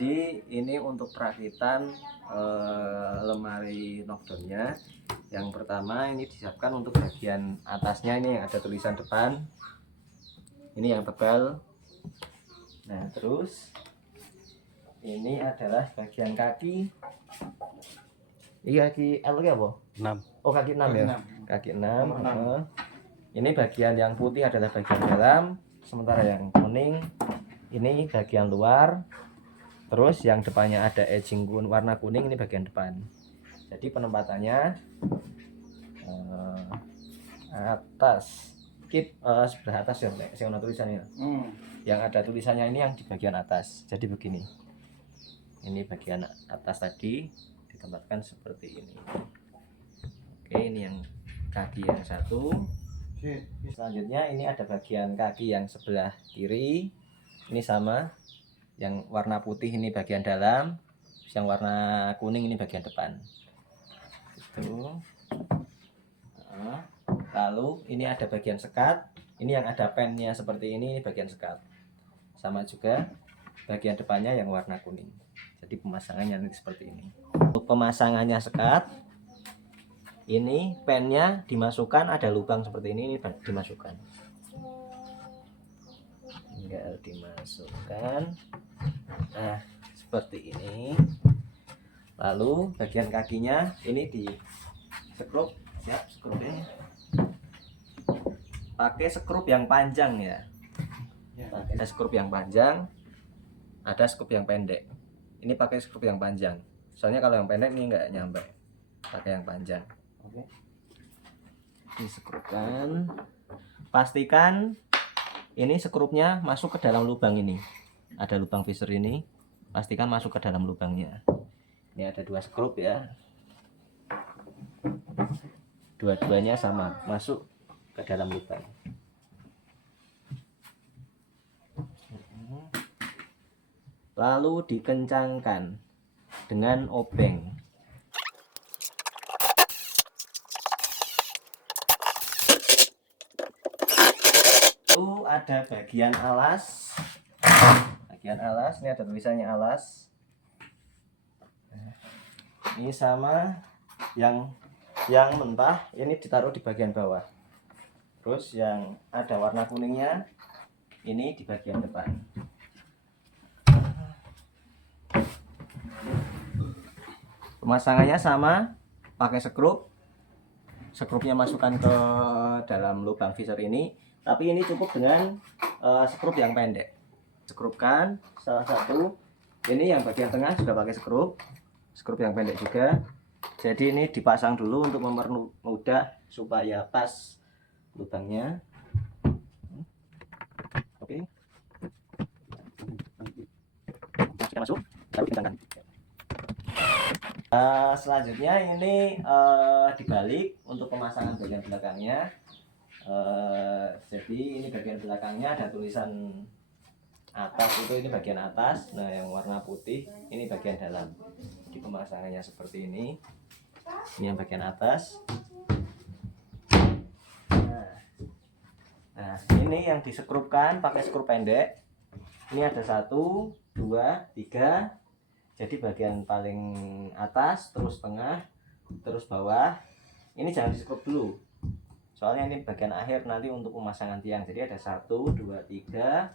Jadi ini untuk perakitan lemari knockdownnya. Yang pertama ini disiapkan untuk bagian atasnya, ini ada tulisan depan, ini yang tebal. Nah terus ini adalah bagian kaki. Ini kaki L apa? 6. Oh kaki 6 ya? Kaki 6. Nomor 6. Ini bagian yang putih adalah bagian dalam, sementara yang kuning ini bagian luar. Terus yang depannya ada edging warna kuning, ini bagian depan. Jadi penempatannya atas, sebelah atas ya, yang ada tulisannya. Yang ada tulisannya ini yang di bagian atas. Jadi begini. Ini bagian atas tadi ditempatkan seperti ini. Oke, ini yang kaki yang satu. Selanjutnya ini ada bagian kaki yang sebelah kiri. Ini sama. Yang warna putih ini bagian dalam, yang warna kuning ini bagian depan. Itu. Lalu ini ada bagian sekat. Ini yang ada pennya seperti ini bagian sekat. Sama juga bagian depannya yang warna kuning. Jadi pemasangannya seperti ini. Untuk pemasangannya sekat, ini pennya dimasukkan, ada lubang seperti ini dimasukkan. Tinggal dimasukkan. Nah seperti ini. Lalu bagian kakinya ini di skrup. Siap skrupnya. Pakai skrup yang panjang ya. Ada skrup yang panjang, ada skrup yang pendek. Ini pakai skrup yang panjang. Soalnya kalau yang pendek ini nggak nyampe. Pakai yang panjang. Oke. Disekrupkan. Pastikan ini skrupnya masuk ke dalam lubang ini. Ada lubang visor ini. Pastikan masuk ke dalam lubangnya. Ini ada 2 skrup ya. Dua-duanya sama, masuk ke dalam lubang. Lalu dikencangkan dengan obeng. Lalu ada bagian alas. Bagian alas, ini ada tulisannya alas. Ini sama yang mentah ini ditaruh di bagian bawah. Terus yang ada warna kuningnya ini di bagian depan. Pemasangannya sama, pakai skrup. Skrupnya masukkan ke dalam lubang visor ini, tapi ini cukup dengan skrup yang pendek. Skrupkan salah satu. Ini yang bagian tengah juga pakai skrup yang pendek juga. Jadi ini dipasang dulu untuk mempermudah supaya pas lubangnya. Oke. Kita masuk, tapi kencangkan. Selanjutnya ini dibalik untuk pemasangan bagian belakangnya. Jadi ini bagian belakangnya ada tulisan atas, itu ini bagian atas. Nah yang warna putih ini bagian dalam. Jadi pemasangannya seperti ini. Ini yang bagian atas. Nah ini yang disekrupkan pakai skrup pendek. Ini ada 1, 2, 3. Jadi bagian paling atas, terus tengah, terus bawah. Ini jangan disekrup dulu, soalnya ini bagian akhir nanti untuk pemasangan tiang. Jadi ada 1, 2, 3.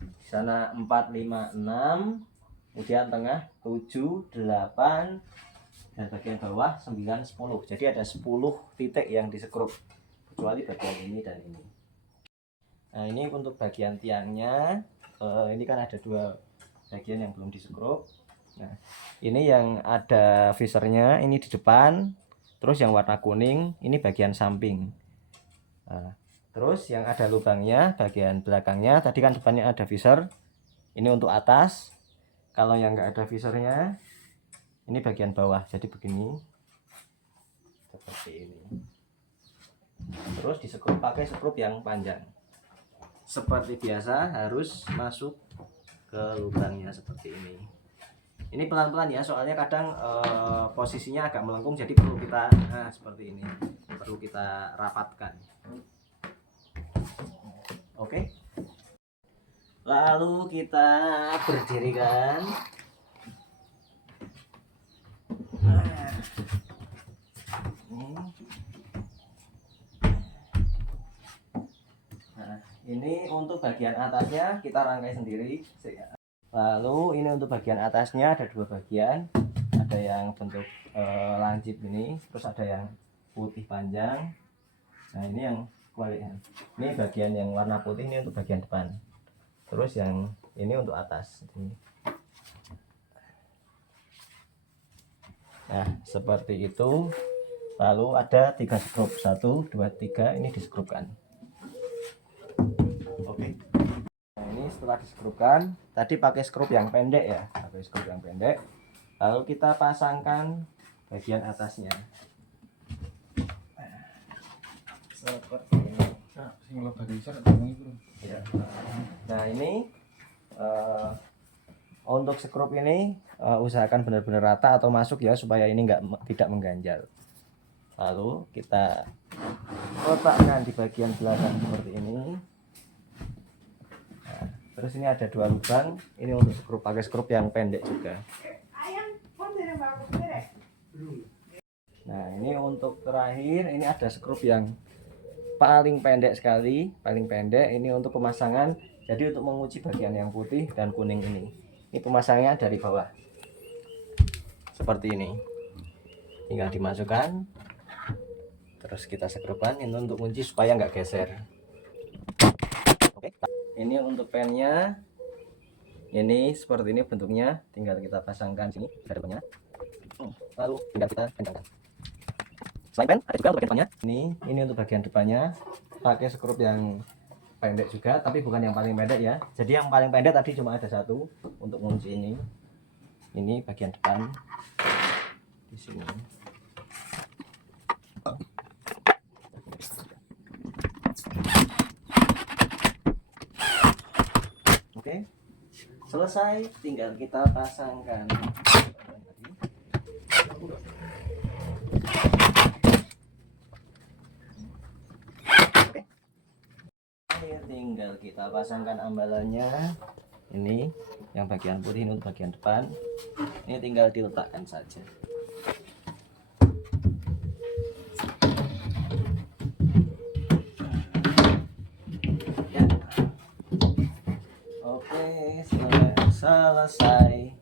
Di sana 4, 5, 6. Kemudian tengah 7, 8. Dan bagian bawah 9, 10. Jadi ada 10 titik yang disekrup, kecuali bagian ini dan ini. Nah ini untuk bagian tiangnya. Ini kan ada 2 bagian yang belum disekrup. Nah ini yang ada visornya ini di depan. Terus yang warna kuning ini bagian samping. Nah, terus yang ada lubangnya bagian belakangnya. Tadi kan depannya ada visor, ini untuk atas. Kalau yang nggak ada visornya ini bagian bawah, jadi begini, seperti ini. Terus disekrup pakai skrup yang panjang. Seperti biasa harus masuk ke lubangnya seperti ini. Ini pelan-pelan ya, soalnya kadang posisinya agak melengkung, jadi perlu kita seperti ini, perlu kita rapatkan. Oke. Lalu kita berdirikan. Nah, ini untuk bagian atasnya kita rangkai sendiri. Lalu ini untuk bagian atasnya ada dua bagian. Ada yang bentuk lancip ini, terus ada yang putih panjang. Nah ini yang kualitas. Ini bagian yang warna putih ini untuk bagian depan. Terus yang ini untuk atas. Nah seperti itu. Lalu ada 3 skrup, 1, 2, 3. Ini diskrupkan. Oke. Nah, ini setelah diskrupkan, tadi pakai skrup yang pendek ya, pakai skrup yang pendek. Lalu kita pasangkan bagian atasnya. Seperti ini. Ya. Nah ini untuk skrup ini usahakan benar-benar rata atau masuk ya, supaya ini tidak mengganjal. Lalu kita letakkan di bagian belakang seperti ini. Nah, terus ini ada 2 lubang. Ini untuk skrup, pakai skrup yang pendek juga. Nah ini untuk terakhir, ini ada skrup yang paling pendek sekali, paling pendek. Ini untuk pemasangan, jadi untuk menguji bagian yang putih dan kuning ini. Ini pemasangannya dari bawah seperti ini, tinggal dimasukkan, terus kita sekrupkan. Ini untuk kunci supaya nggak geser. Oke. Ini untuk pennya, ini seperti ini bentuknya, tinggal kita pasangkan sini garpunya, lalu tinggal kita kencangkan. Selain pen ada juga untuk bagian depannya. Ini untuk bagian depannya pakai skrup yang pendek juga, tapi bukan yang paling pendek ya. Jadi yang paling pendek tadi cuma ada 1 untuk kunci ini. Ini bagian depan di sini. Oke, selesai, tinggal kita pasangkan. Tinggal kita pasangkan ambalannya. Ini yang bagian putih, ini untuk bagian depan. Ini tinggal diletakkan saja. Ya. Oke, selesai.